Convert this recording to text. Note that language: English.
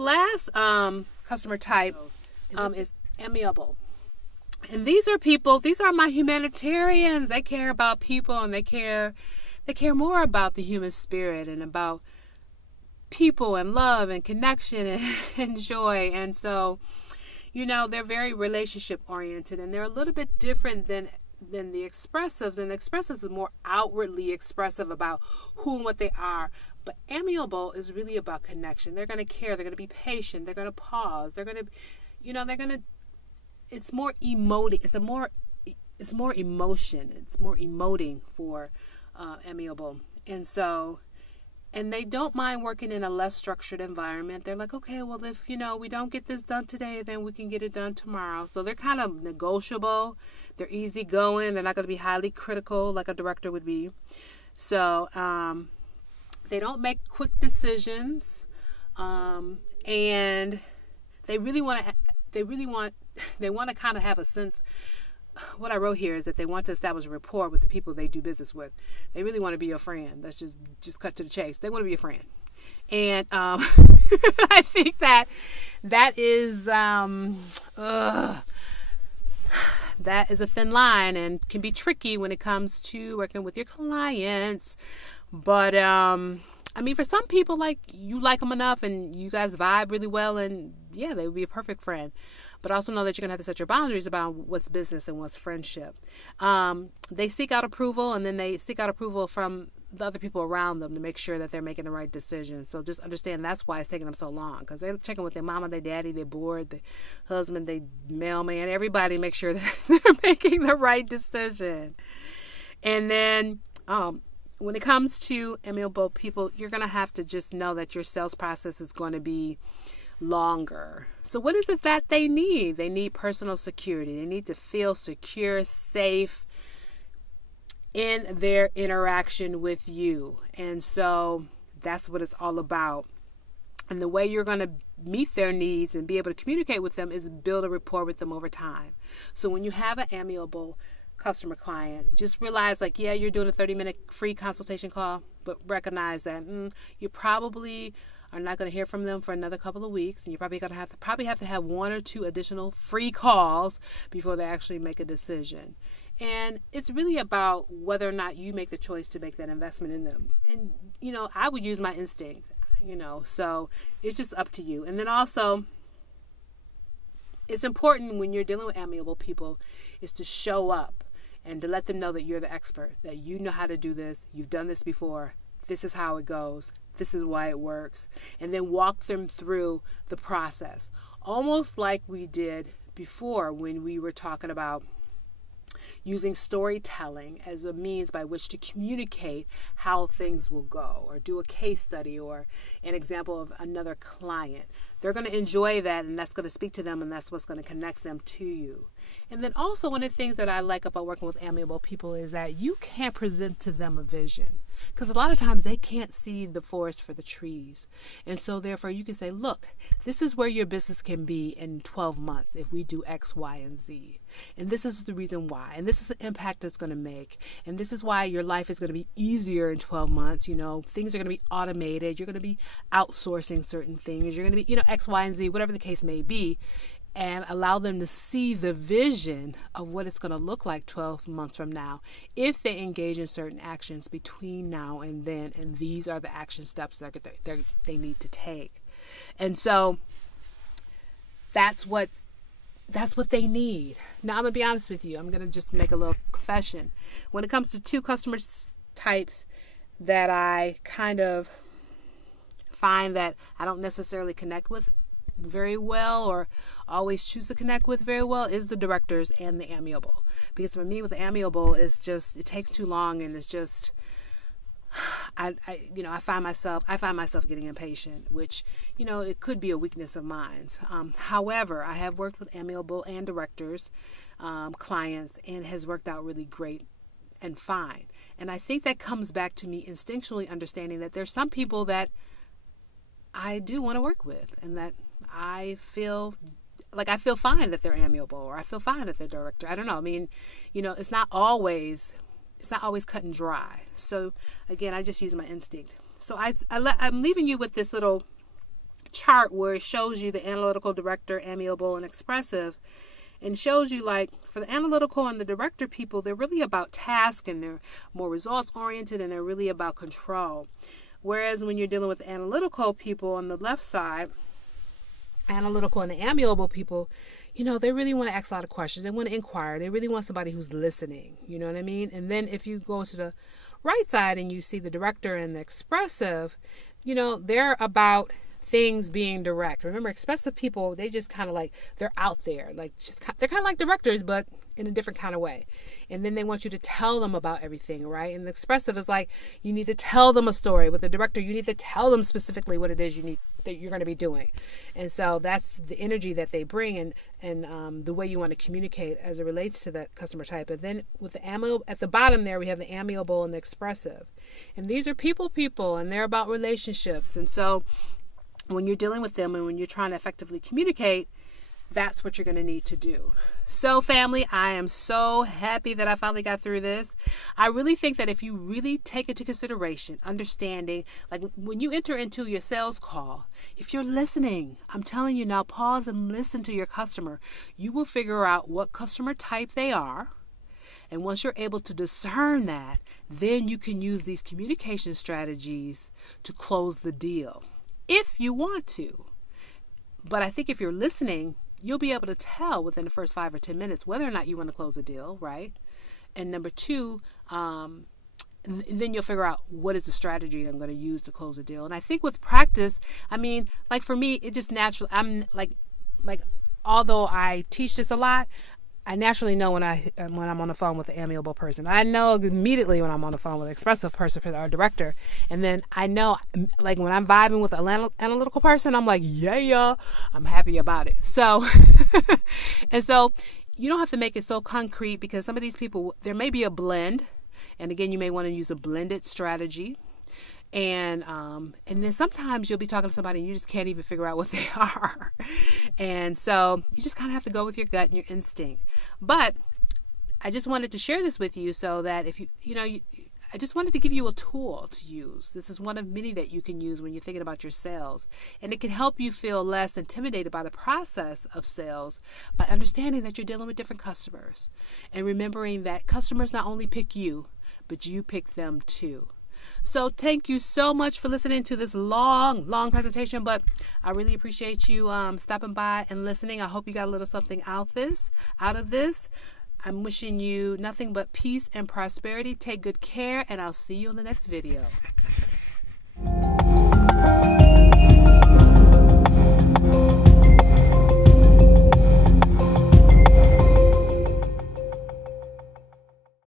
last customer type is amiable. And these are my humanitarians. They care about people, and they care more about the human spirit and about people and love and connection and joy. And so, they're very relationship oriented, and they're a little bit different than the expressives. And the expressives are more outwardly expressive about who and what they are. But amiable is really about connection. They're going to care. They're going to be patient. They're going to pause. They're going to, it's more emoting. It's more emotion. It's more emoting for amiable. And they don't mind working in a less structured environment. They're like, okay, well, if, we don't get this done today, then we can get it done tomorrow. So they're kind of negotiable. They're easygoing. They're not going to be highly critical like a director would be. So they don't make quick decisions. And they want to kind of have a sense. What I wrote here is that they want to establish a rapport with the people they do business with. They really want to be your friend. Let's just cut to the chase. They want to be your friend. And I think that is that is a thin line and can be tricky when it comes to working with your clients. But for some people, like, you like them enough and you guys vibe really well, and yeah, they would be a perfect friend. But also know that you're going to have to set your boundaries about what's business and what's friendship. They seek out approval, and then they seek out approval from the other people around them to make sure that they're making the right decision. So just understand that's why it's taking them so long, because they're checking with their mama, their daddy, their board, their husband, their mailman, everybody, make sure that they're making the right decision. And then when it comes to amiable people, you're going to have to just know that your sales process is going to be longer. So what is it that they need? They need personal security. They need to feel secure, safe in their interaction with you. And so that's what it's all about. And the way you're going to meet their needs and be able to communicate with them is build a rapport with them over time. So when you have an amiable customer client, just realize, like, yeah, you're doing a 30-minute free consultation call, but recognize that you probably are not going to hear from them for another couple of weeks, and you're probably going to have to have one or two additional free calls before they actually make a decision. And it's really about whether or not you make the choice to make that investment in them. And I would use my instinct, so it's just up to you. And then also, it's important when you're dealing with amiable people is to show up and to let them know that you're the expert, that you know how to do this, you've done this before, this is how it goes, this is why it works, and then walk them through the process, almost like we did before when we were talking about using storytelling as a means by which to communicate how things will go, or do a case study or an example of another client. They're going to enjoy that, and that's going to speak to them, and that's what's going to connect them to you. And then also, one of the things that I like about working with amiable people is that you can present to them a vision, because a lot of times they can't see the forest for the trees. And so therefore you can say, look, this is where your business can be in 12 months if we do X, Y, and Z. And this is the reason why. And this is the impact it's going to make. And this is why your life is going to be easier in 12 months. Things are going to be automated. You're going to be outsourcing certain things. You're going to be, X, Y, and Z, whatever the case may be. And allow them to see the vision of what it's going to look like 12 months from now if they engage in certain actions between now and then. And these are the action steps that they need to take. And so that's what they need. Now, I'm going to be honest with you. I'm going to just make a little confession. When it comes to two customer types that I kind of find that I don't necessarily connect with very well, or always choose to connect with very well, is the directors and the amiable. Because for me, with the amiable, it's just, it takes too long, and it's just, I find myself getting impatient, which, it could be a weakness of mine. However, I have worked with amiable and directors, clients, and has worked out really great and fine. And I think that comes back to me instinctually understanding that there's some people that I do want to work with, and that I feel fine that they're amiable, or I feel fine that they're director. I don't know. I mean, it's not always cut and dry. So again, I just use my instinct. So I'm leaving you with this little chart where it shows you the analytical, director, amiable, and expressive, and shows you, like, for the analytical and the director people, they're really about task and they're more results oriented and they're really about control. Whereas when you're dealing with the analytical people on the left side, analytical and the amiable people, they really want to ask a lot of questions. They want to inquire. They really want somebody who's listening. You know what I mean? And then if you go to the right side and you see the director and the expressive, they're about things being direct. Remember, expressive people, they just kind of like, they're out there, like they're kind of like directors, but in a different kind of way. And then they want you to tell them about everything, right? And the expressive is like, you need to tell them a story. With the director, you need to tell them specifically what it is that you're going to be doing. And so that's the energy that they bring and the way you want to communicate as it relates to that customer type. And then with the amiable, at the bottom there, we have the amiable and the expressive. And these are people, and they're about relationships. And so when you're dealing with them and when you're trying to effectively communicate, that's what you're going to need to do. So family, I am so happy that I finally got through this. I really think that if you really take into consideration, understanding, like when you enter into your sales call, if you're listening, I'm telling you now, pause and listen to your customer. You will figure out what customer type they are. And once you're able to discern that, then you can use these communication strategies to close the deal, if you want to. But I think if you're listening, you'll be able to tell within the first 5 or 10 minutes whether or not you want to close a deal, right? And number two, then you'll figure out what is the strategy I'm going to use to close a deal. And I think with practice, like for me, it just naturally, I'm like although I teach this a lot, I naturally know when I'm on the phone with an amiable person. I know immediately when I'm on the phone with an expressive person or director. And then I know, like when I'm vibing with an analytical person, I'm like, yeah, I'm happy about it. So, and so you don't have to make it so concrete, because some of these people, there may be a blend. And again, you may want to use a blended strategy. And then sometimes you'll be talking to somebody and you just can't even figure out what they are. And so you just kind of have to go with your gut and your instinct. But I just wanted to share this with you so that if I just wanted to give you a tool to use. This is one of many that you can use when you're thinking about your sales. And it can help you feel less intimidated by the process of sales by understanding that you're dealing with different customers. And remembering that customers not only pick you, but you pick them too. So thank you so much for listening to this long presentation, but I really appreciate you stopping by and listening. I hope you got a little something out of this. I'm wishing you nothing but peace and prosperity. Take good care, and I'll see you in the next video.